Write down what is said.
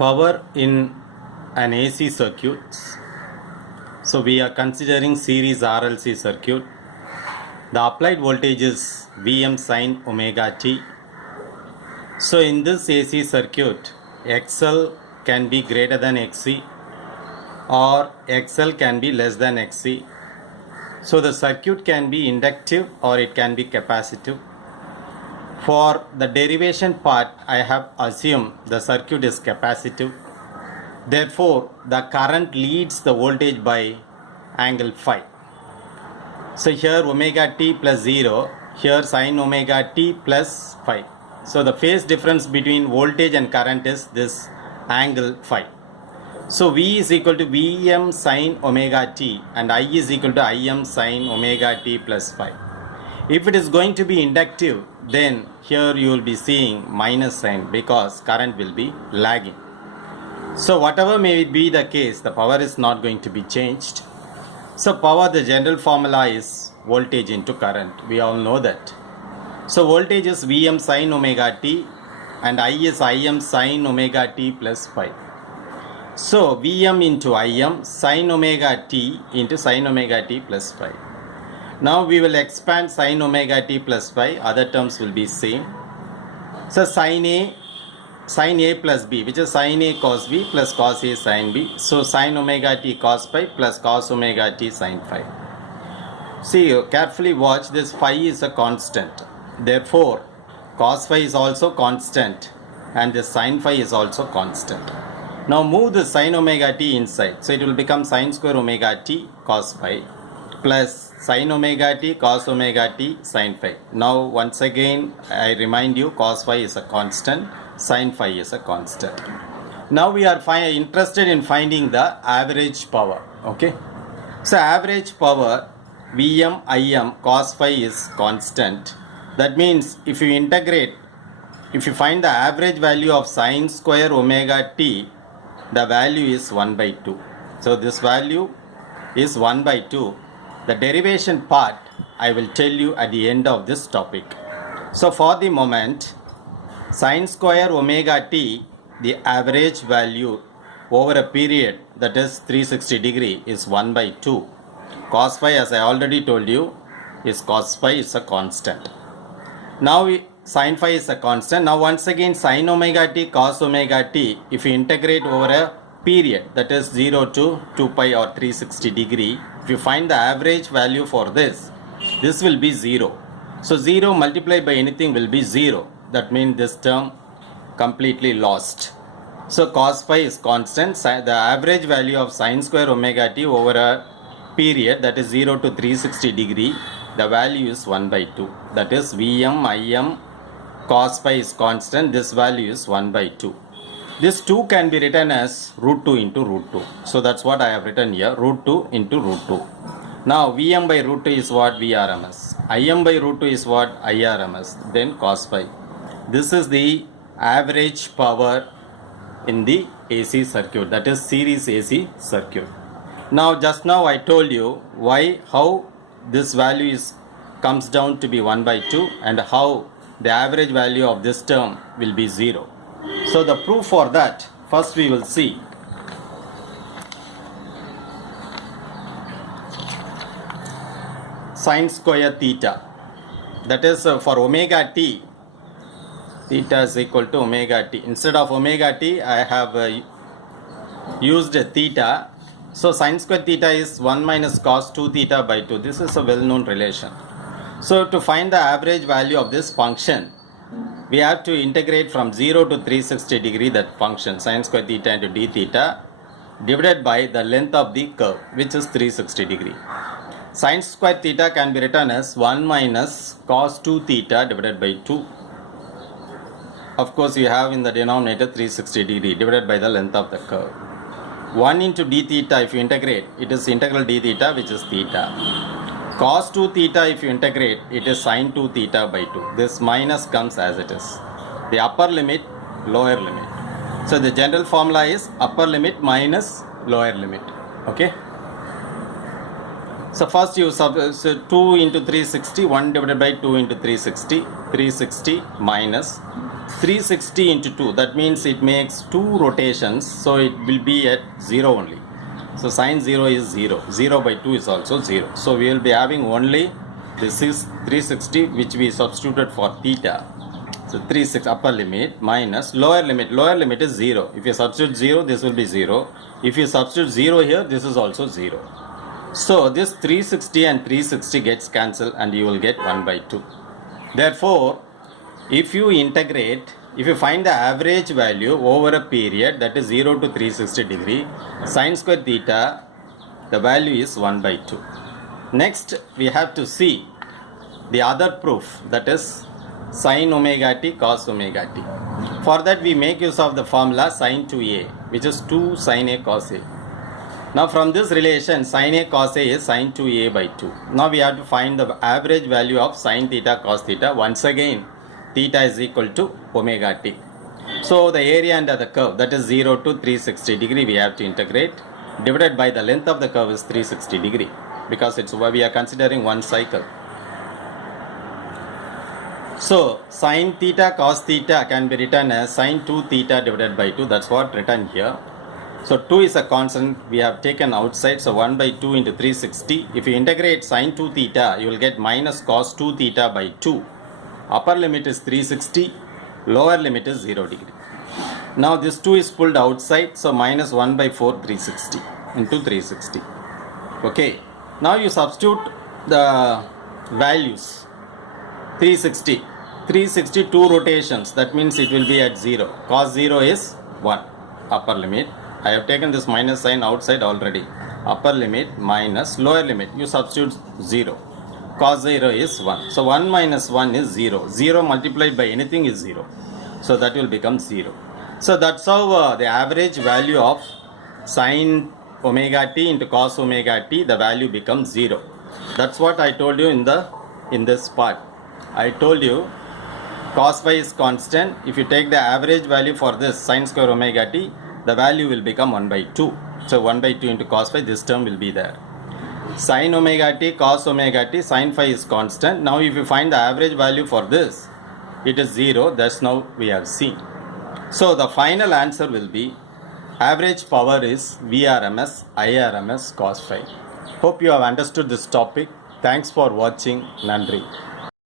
Power in an AC circuit. So we are considering series RLC circuit. The applied voltage is Vm sin omega t. So in this AC circuit, XL can be greater than XC or XL can be less than XC. So the circuit can be inductive or it can be capacitive. For the derivation part, I have assumed the circuit is capacitive. Therefore, the current leads the voltage by angle phi. So here omega t plus 0, here sin omega t plus phi. So the phase difference between voltage and current is this angle phi. So V is equal to Vm sin omega t and I is equal to Im sin omega t plus phi. If it is going to be inductive, then here you will be seeing minus sign because current will be lagging. So whatever may be the case, the power is not going to be changed. So power, the general formula is voltage into current. We all know that. So voltage is Vm sin omega t and I is Im sin omega t plus phi. So Vm into Im sin omega t into sin omega t plus phi. Now we will expand sin omega t plus phi, other terms will be same. So sin A plus B, which is sin A cos B plus cos A sin B. So sin omega t cos phi plus cos omega t sin phi. See, carefully watch, this phi is a constant. Therefore, cos phi is also constant and the sin phi is also constant. Now move the sin omega t inside. So it will become sin square omega t cos phi plus sin omega t cos omega t sin phi. Now once again I remind you, cos phi is a constant, sin phi is a constant. Now we are interested in finding the average power. Okay. So average power Vm Im cos phi is constant. That means if you integrate, if you find the average value of sin square omega t, the value is 1 by 2. So this value is 1 by 2. The derivation part I will tell you at the end of this topic. So for the moment, sin square omega t, the average value over a period, that is 360 degree, is 1 by 2. Cos phi, as I already told you, is cos phi is a constant. Now sin phi is a constant. Now once again sin omega t cos omega t, if you integrate over a period, that is 0 to 2 pi or 360 degree, if you find the average value for this will be 0. So 0 multiplied by anything will be 0. That means this term completely lost. So cos phi is constant. The average value of sin square omega t over a period, that is 0 to 360 degree, the value is 1 by 2. That is Vm Im cos phi is constant. This value is 1 by 2. This 2 can be written as root 2 into root 2. So that's what I have written here, root 2 into root 2. Now Vm by root 2 is what? Vrms. Im by root 2 is what? Irms. Then cos phi. This is the average power in the AC circuit, that is series AC circuit. Now just now I told you how this value comes down to be 1 by 2 and how the average value of this term will be 0. So the proof for that, first we will see. Sin square theta, that is for omega t, theta is equal to omega t. Instead of omega t, I have used theta. So sin square theta is 1 minus cos 2 theta by 2. This is a well-known relation. So to find the average value of this function, we have to integrate from 0 to 360 degree that function sin square theta into d theta divided by the length of the curve, which is 360 degree. Sin square theta can be written as 1 minus cos 2 theta divided by 2. Of course, you have in the denominator 360 degree divided by the length of the curve. 1 into d theta, if you integrate, it is integral d theta, which is theta. Cos 2 theta, if you integrate, it is sin 2 theta by 2. This minus comes as it is. The upper limit, lower limit. So the general formula is upper limit minus lower limit. Okay. So first you substitute 2 into 360, 1 divided by 2 into 360. 360 minus 360 into 2. That means it makes 2 rotations, so it will be at 0 only. So sine 0 is 0. 0 by 2 is also 0. So we will be having only this is 360 which we substituted for theta. So 36 upper limit minus lower limit. Lower limit is 0. If you substitute 0, this will be 0. If you substitute 0 here, this is also 0. So this 360 and 360 gets cancelled and you will get 1 by 2. Therefore, if you integrate, if you find the average value over a period, that is 0 to 360 degree, sine square theta, the value is 1 by 2. Next, we have to see the other proof, that is sin omega t cos omega t. For that, we make use of the formula sin 2a, which is 2 sin a cos a. Now from this relation, sin a cos a is sin 2a by 2. Now we have to find the average value of sin theta cos theta. Once again, theta is equal to omega t. So the area under the curve, that is 0 to 360 degree, we have to integrate, divided by the length of the curve is 360 degree, because it's why we are considering one cycle. So sin theta cos theta can be written as sin 2 theta divided by 2. That's what written here. So 2 is a constant we have taken outside. So 1 by 2 into 360. If you integrate sin 2 theta, you will get minus cos 2 theta by 2. Upper limit is 360. Lower limit is 0 degree. Now this 2 is pulled outside. So minus 1 by 4 360 into 360. Okay. Now you substitute the values. 360. 360 2 rotations. That means it will be at 0. Cos 0 is 1. Upper limit. I have taken this minus sign outside already. Upper limit minus lower limit. You substitute 0. Cos 0 is 1. So 1 minus 1 is 0. 0 multiplied by anything is 0. So that will become 0. So that's how the average value of sin omega t into cos omega t, the value becomes 0. That's what I told you in this part. I told you cos phi is constant. If you take the average value for this sin square omega t, the value will become 1 by 2. So 1 by 2 into cos phi, this term will be there. Sin omega t, cos omega t, sin phi is constant. Now if you find the average value for this, it is 0. That's now we have seen. So the final answer will be average power is VRMS, IRMS, cos phi. Hope you have understood this topic. Thanks for watching. Nandri.